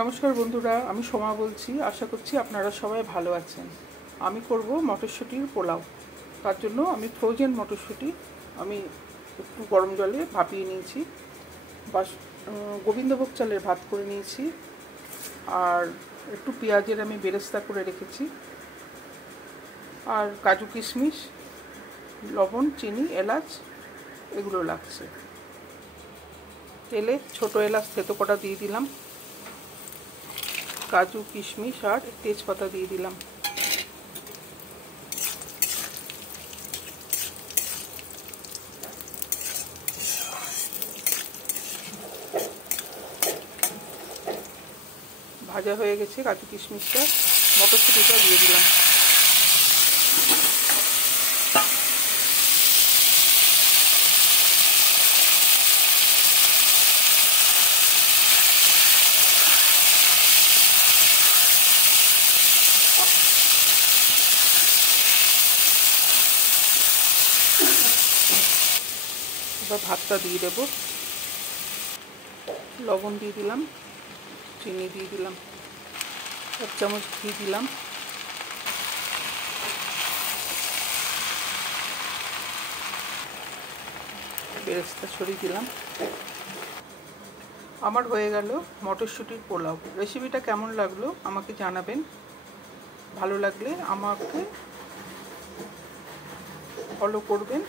নমস্কার বন্ধুরা, আমি সোমা বলছি। আশা করছি আপনারা সবাই ভালো আছেন। আমি করব মটরশুঁটির পোলাও। তার জন্য আমি ফ্রোজেন মটরশুঁটি আমি একটু গরম জলে ভাপিয়ে নিয়েছি, গোবিন্দভোগ চালের ভাত করে নিয়েছি, আর একটু পেঁয়াজের আমি বেরেস্তা করে রেখেছি, আর কাজু কিশমিশ, লবণ, চিনি, এলাচ এগুলো লাগছে। তেলে ছোটো এলাচ থেতো কটা দিয়ে দিলাম, কাজু কিশমিশ আর তেজপাতা দিয়ে দিলাম। ভাজা হয়ে গেছে কাজু কিশমিশটা, মটরশুঁটিটা দিয়ে দিলাম। এবার ভাতটা দিয়ে দেব। লবণ দিয়ে দিলাম, চিনি দিয়ে দিলাম, 1 চামচ ঘি দিলাম, বেরেস্তা ছড়িয়ে দিলাম। আমার হয়ে গেল মটরশুঁটির পোলাও। রেসিপিটা কেমন লাগলো আমাকে জানাবেন। ভালো লাগলে আমাকে ফলো করবেন,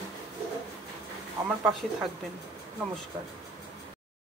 আমার পাশে থাকবেন। নমস্কার।